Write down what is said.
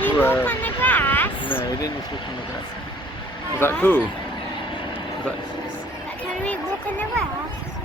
Did we walk on the grass? No, we didn't just walk on the grass. Was that cool? Was that... Can we walk on the grass?